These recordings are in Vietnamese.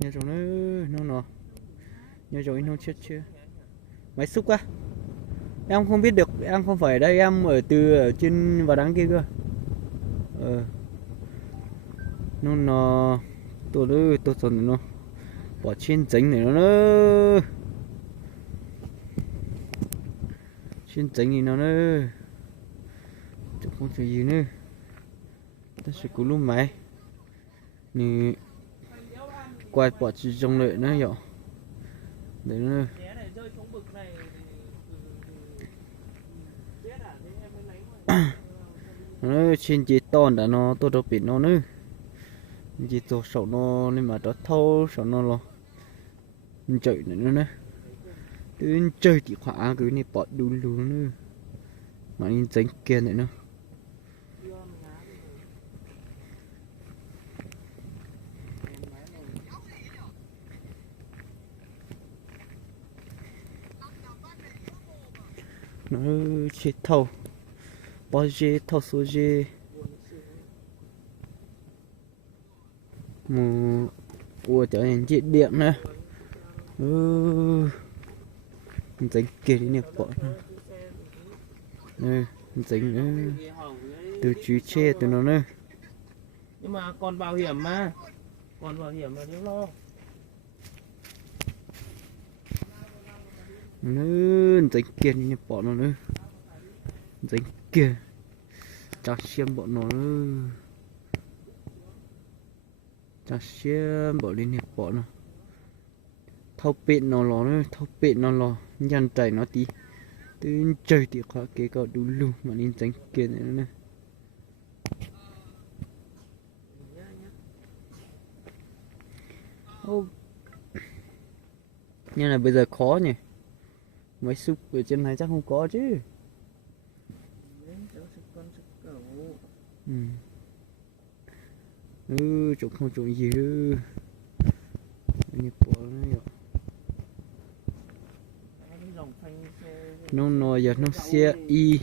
Nhớ rồi nó nhớ rồi nó chết chưa máy xúc á. Em không biết được, em không phải ở đây, em ở trên vào đằng kia cơ. Ờ, nó tôi còn nó bỏ trên tránh này nó nữa, trên tránh này nó nữa, chứ không chuyện gì nữa. Ta sẽ cố lúc máy nè, quay bỏ chỉ trong lợi nữa hiểu, đấy nữa. Nó trên chỉ ton đã nó tôi đâu biết nó nữa, chỉ tôi sợ nó nên mà đó thâu sợ nó lo chạy nữa nữa. Đến chơi thì khóa cứ này bỏ đủ luôn nữa mà nhìn tránh kia này nữa. Nó chỉ thâu bao giờ thâu số gì mù của trở thành chiếc điện nữa. Tránh kia đi nè bỏ nữa, tránh nữa từ chú che từ nó nữa. Nhưng mà còn bảo hiểm mà nếu lo nữa tránh kia đi nè bỏ nó nữa, tránh kia chắc xem bọn nó nữa, chắc xem bỏ lên nè bỏ nó thâu pin nó lò nữa, thâu pin nó lò nhăn chạy nó tí từ chơi thì khó kế có đủ luôn mà nên tránh kia nữa nè. Nhưng là bây giờ khó nhỉ, máy xúc ở trên này chắc không có chứ. Chỗ không chỗ gì nữa nhập bỏ nó rồi. Nó giờ nó xe y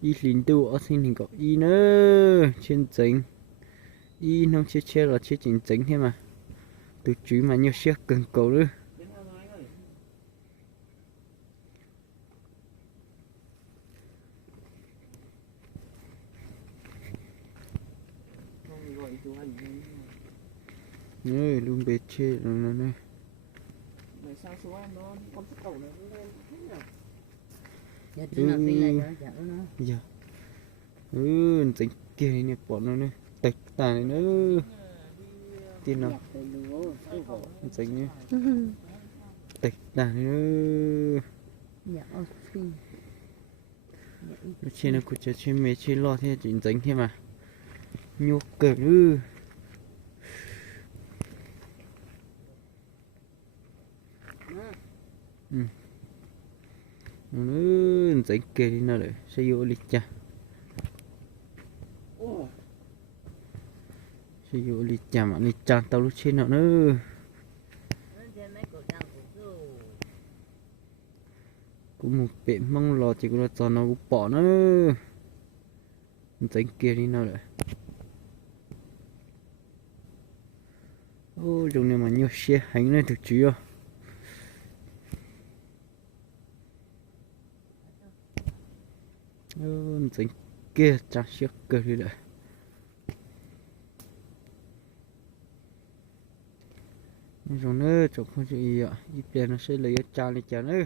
lính tu ở trên hình có y nữa trên tránh y nó che là che chỉnh tránh thế mà từ chú mà nhiều xe cần cầu nữa. Nơi luôn bệt chê rồi nó này. Dạ. Tính kia này bọn nó này tịch tài nữa tin nào tính nhé tịch tài nữa nó trên nó cột trên mấy trên lo thế chỉnh tính thế mà nhục cỡ nữa. Nó tính kia đi nào để xây vô lịch cha xây vô lịch cha mà lịch cha tao lúc trên nó nữa cũng một bể mong lò chỉ có cho nó bỏ nữa tính kia đi nào để ô trong này mà nhiều xe hành này thực chứ tính kia chả chiếc cơ đi đấy. Rồi nữa chỗ không chịu gì ạ, ít tiền nó sẽ lấy cha lên chả nữa.